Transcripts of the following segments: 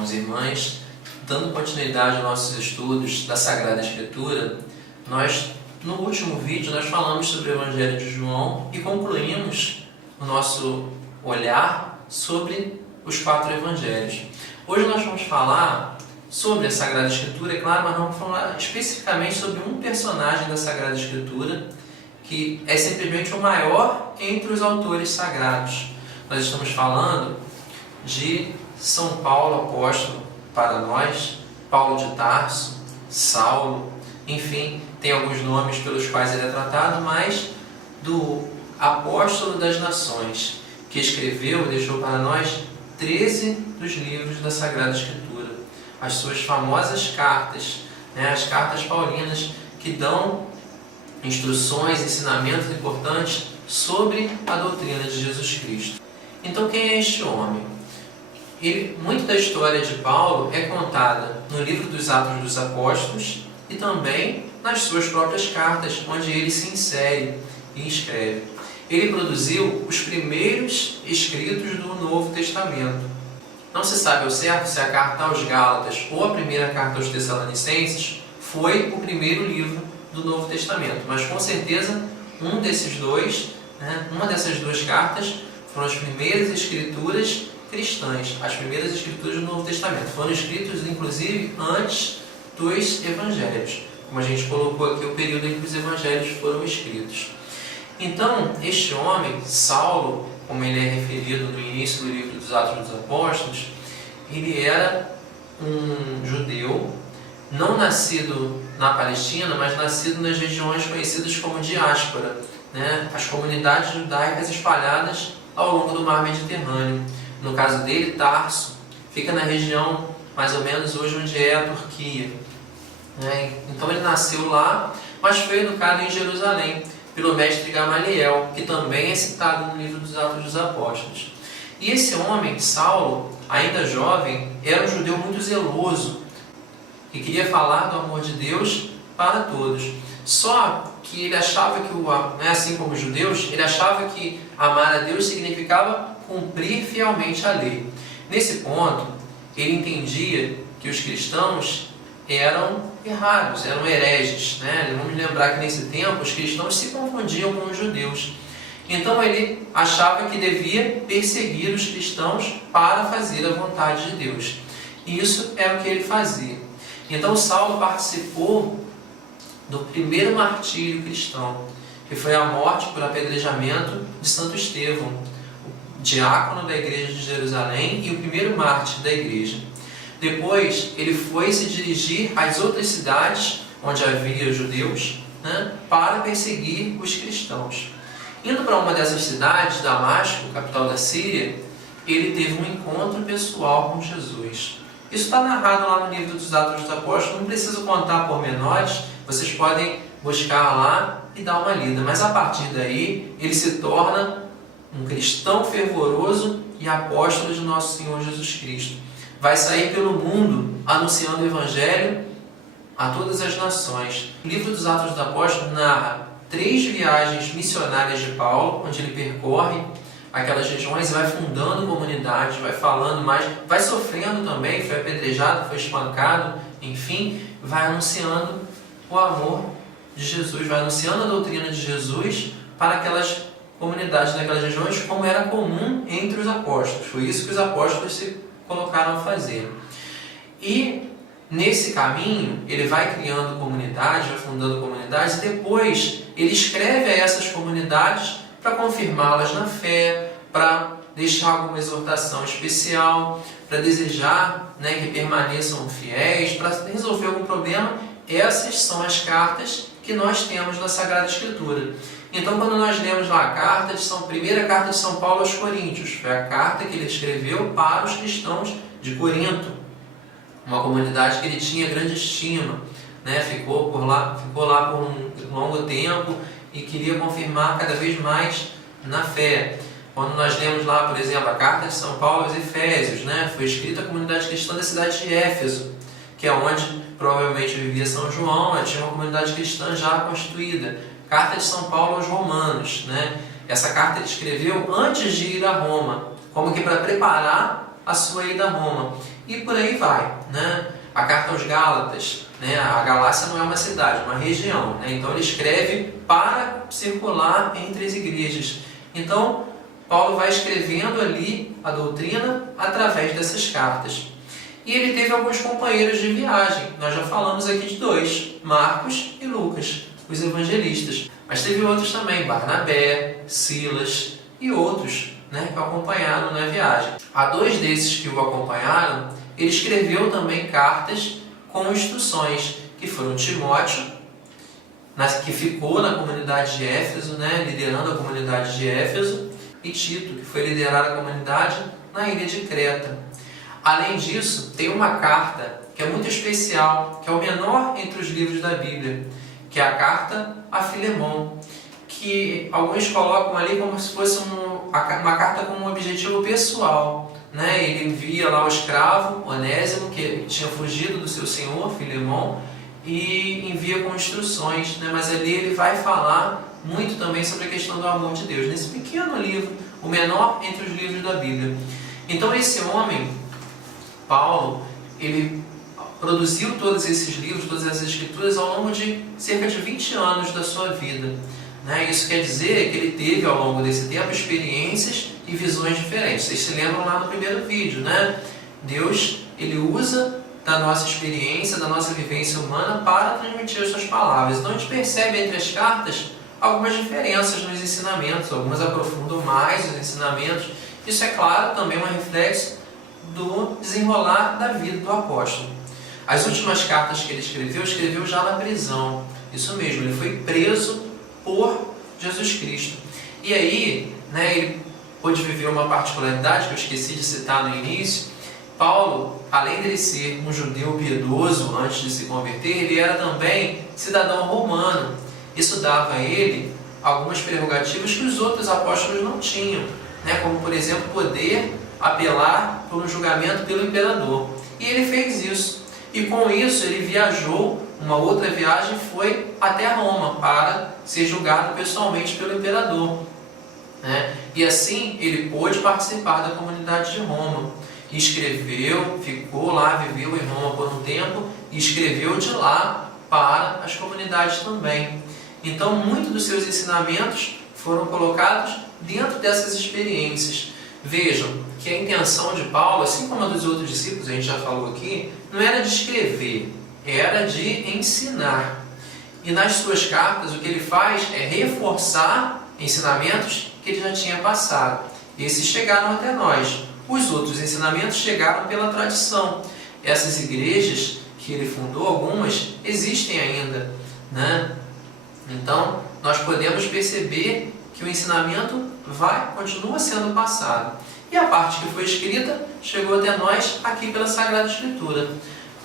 irmãos e irmãs. Dando continuidade aos nossos estudos da Sagrada Escritura, no último vídeo, nós falamos sobre o Evangelho de João e concluímos o nosso olhar sobre os 4 Evangelhos. Hoje nós vamos falar sobre a Sagrada Escritura, é claro, mas vamos falar especificamente sobre um personagem da Sagrada Escritura que é simplesmente o maior entre os autores sagrados. Nós estamos falando de São Paulo, apóstolo para nós, Paulo de Tarso, Saulo, enfim, tem alguns nomes pelos quais ele é tratado, mas do apóstolo das nações, que escreveu e deixou para nós 13 dos livros da Sagrada Escritura, as suas famosas cartas, as cartas paulinas, que dão instruções, ensinamentos importantes sobre a doutrina de Jesus Cristo. Então, quem é este homem? Muito da história de Paulo é contada no livro dos Atos dos Apóstolos e também nas suas próprias cartas, onde ele se insere e escreve. Ele produziu os primeiros escritos do Novo Testamento. Não se sabe ao certo se a carta aos Gálatas ou a primeira carta aos Tessalonicenses foi o primeiro livro do Novo Testamento, mas com certeza uma dessas duas cartas foram as primeiras escrituras cristãs, as primeiras escrituras do Novo Testamento. Foram escritas, inclusive, antes dos Evangelhos, como a gente colocou aqui o período em que os Evangelhos foram escritos. Então, este homem, Saulo, como ele é referido no início do livro dos Atos dos Apóstolos, ele era um judeu, não nascido na Palestina, mas nascido nas regiões conhecidas como diáspora, as comunidades judaicas espalhadas ao longo do mar Mediterrâneo. No caso dele, Tarso fica na região mais ou menos hoje onde é a Turquia. Então ele nasceu lá, mas foi educado em Jerusalém pelo mestre Gamaliel, que também é citado no livro dos Atos dos Apóstolos. E esse homem, Saulo, ainda jovem, era um judeu muito zeloso, que queria falar do amor de Deus para todos. Só que ele achava que, assim como os judeus, ele achava que amar a Deus significava cumprir fielmente a lei. Nesse ponto, ele entendia que os cristãos eram errados, eram hereges. Vamos lembrar que nesse tempo os cristãos se confundiam com os judeus. Então ele achava que devia perseguir os cristãos para fazer a vontade de Deus. E isso era o que ele fazia. Então Saulo participou do primeiro martírio cristão, que foi a morte por apedrejamento de Santo Estevão, o diácono da igreja de Jerusalém e o primeiro mártir da igreja. Depois ele foi se dirigir às outras cidades onde havia judeus, para perseguir os cristãos. Indo para uma dessas cidades, Damasco, capital da Síria, ele teve um encontro pessoal com Jesus. Isso está narrado lá no livro dos Atos dos Apóstolos, não preciso contar pormenores, vocês podem buscar lá e dar uma lida. Mas a partir daí, ele se torna um cristão fervoroso e apóstolo de nosso Senhor Jesus Cristo. Vai sair pelo mundo anunciando o Evangelho a todas as nações. O livro dos Atos dos Apóstolos narra 3 viagens missionárias de Paulo, onde ele percorre aquelas regiões e vai fundando comunidades, vai falando mais, vai sofrendo também, foi apedrejado, foi espancado, enfim, vai anunciando o amor de Jesus, vai anunciando a doutrina de Jesus para aquelas comunidades daquelas regiões, como era comum entre os apóstolos. Foi isso que os apóstolos se colocaram a fazer. E nesse caminho, ele vai criando comunidades, vai fundando comunidades, e depois ele escreve a essas comunidades para confirmá-las na fé, para deixar alguma exortação especial, para desejar que permaneçam fiéis, para resolver algum problema. Essas são as cartas que nós temos na Sagrada Escritura. Então, quando nós lemos lá a primeira carta de São Paulo aos Coríntios, foi a carta que ele escreveu para os cristãos de Corinto, uma comunidade que ele tinha grande estima, ficou lá por um longo tempo e queria confirmar cada vez mais na fé. Quando nós lemos lá, por exemplo, a carta de São Paulo aos Efésios, foi escrita a comunidade cristã da cidade de Éfeso, que é onde provavelmente vivia São João, tinha uma comunidade cristã já constituída. Carta de São Paulo aos Romanos, Essa carta ele escreveu antes de ir a Roma, como que para preparar a sua ida a Roma. e por aí vai, né? A carta aos Gálatas, né? A Galácia não é uma cidade, é uma região, né? Então ele escreve para circular entre as igrejas. Então Paulo vai escrevendo ali a doutrina através dessas cartas. E ele teve alguns companheiros de viagem. Nós já falamos aqui de dois, Marcos e Lucas, os evangelistas. Mas teve outros também, Barnabé, Silas e outros, né, que o acompanharam na viagem. A dois desses que o acompanharam, ele escreveu também cartas com instruções, que foram Timóteo, que ficou na comunidade de Éfeso, né, liderando a comunidade de Éfeso, e Tito, que foi liderar a comunidade na ilha de Creta. Além disso, tem uma carta que é muito especial, que é o menor entre os livros da Bíblia, que é a carta a Filemão, que alguns colocam ali como se fosse uma carta com um objetivo pessoal, né? Ele envia lá o escravo, Onésimo, que tinha fugido do seu senhor, Filemão, e envia com instruções, né? Mas ali ele vai falar muito também sobre a questão do amor de Deus, nesse pequeno livro, o menor entre os livros da Bíblia. Então esse homem, Paulo, ele produziu todos esses livros, todas essas escrituras ao longo de cerca de 20 anos da sua vida, né? Isso quer dizer que ele teve ao longo desse tempo experiências e visões diferentes. Vocês se lembram lá no primeiro vídeo, né? Deus, ele usa da nossa experiência, da nossa vivência humana para transmitir as suas palavras. Então a gente percebe entre as cartas algumas diferenças nos ensinamentos, algumas aprofundam mais os ensinamentos. Isso é claro também um reflexo do desenrolar da vida do apóstolo. As últimas cartas que ele escreveu já na prisão. Isso mesmo, ele foi preso por Jesus Cristo. E aí, né, ele pôde viver uma particularidade que eu esqueci de citar no início. Paulo, além de ser um judeu piedoso antes de se converter, ele era também cidadão romano. Isso dava a ele algumas prerrogativas que os outros apóstolos não tinham, né, como, por exemplo, poder apelar por um julgamento pelo imperador. E ele fez isso. E com isso ele viajou, uma outra viagem foi até Roma para ser julgado pessoalmente pelo imperador, né? E assim ele pôde participar da comunidade de Roma. E escreveu, ficou lá, viveu em Roma por um tempo e escreveu de lá para as comunidades também. Então muitos dos seus ensinamentos foram colocados dentro dessas experiências. Vejam que a intenção de Paulo, assim como a dos outros discípulos, a gente já falou aqui, não era de escrever, era de ensinar. E nas suas cartas o que ele faz é reforçar ensinamentos que ele já tinha passado. Esses chegaram até nós. Os outros ensinamentos chegaram pela tradição. Essas igrejas que ele fundou, algumas, existem ainda, né? Então, nós podemos perceber que o ensinamento continua sendo passado. E a parte que foi escrita chegou até nós aqui pela Sagrada Escritura.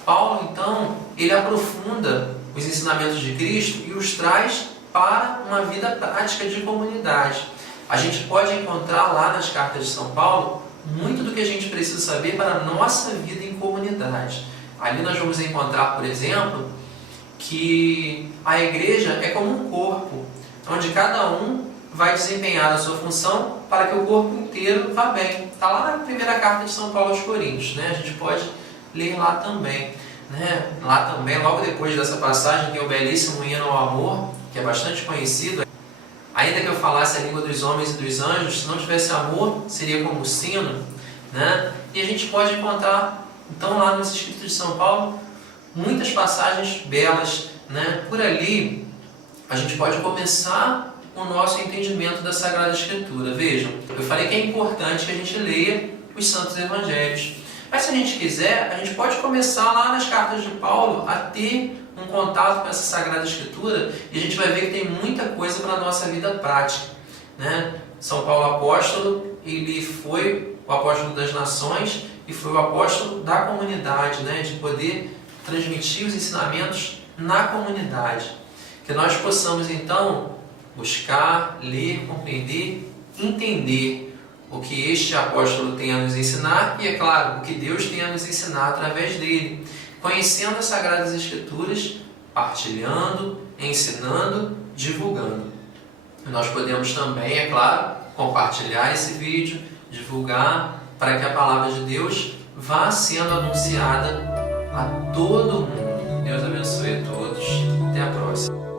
Paulo, então, ele aprofunda os ensinamentos de Cristo e os traz para uma vida prática de comunidade. A gente pode encontrar lá nas cartas de São Paulo muito do que a gente precisa saber para a nossa vida em comunidade. Ali nós vamos encontrar, por exemplo, que a igreja é como um corpo, onde cada um vai desempenhar a sua função para que o corpo inteiro vá bem. Está lá na primeira carta de São Paulo aos Coríntios, né? A gente pode ler lá também, né? Lá também, logo depois dessa passagem, tem o belíssimo hino ao amor, que é bastante conhecido. Ainda que eu falasse a língua dos homens e dos anjos, se não tivesse amor, seria como o sino, né? E a gente pode encontrar, então, lá nos escritos de São Paulo, muitas passagens belas, né? Por ali, a gente pode começar o nosso entendimento da Sagrada Escritura. Vejam, eu falei que é importante que a gente leia os Santos Evangelhos. Mas se a gente quiser, a gente pode começar lá nas cartas de Paulo a ter um contato com essa Sagrada Escritura e a gente vai ver que tem muita coisa para a nossa vida prática, né? São Paulo apóstolo, ele foi o apóstolo das nações e foi o apóstolo da comunidade, né? De poder transmitir os ensinamentos na comunidade. Que nós possamos então buscar, ler, compreender, entender o que este apóstolo tem a nos ensinar e, é claro, o que Deus tem a nos ensinar através dele, conhecendo as Sagradas Escrituras, partilhando, ensinando, divulgando. Nós podemos também, é claro, compartilhar esse vídeo, divulgar, para que a palavra de Deus vá sendo anunciada a todo mundo. Deus abençoe a todos. Até a próxima.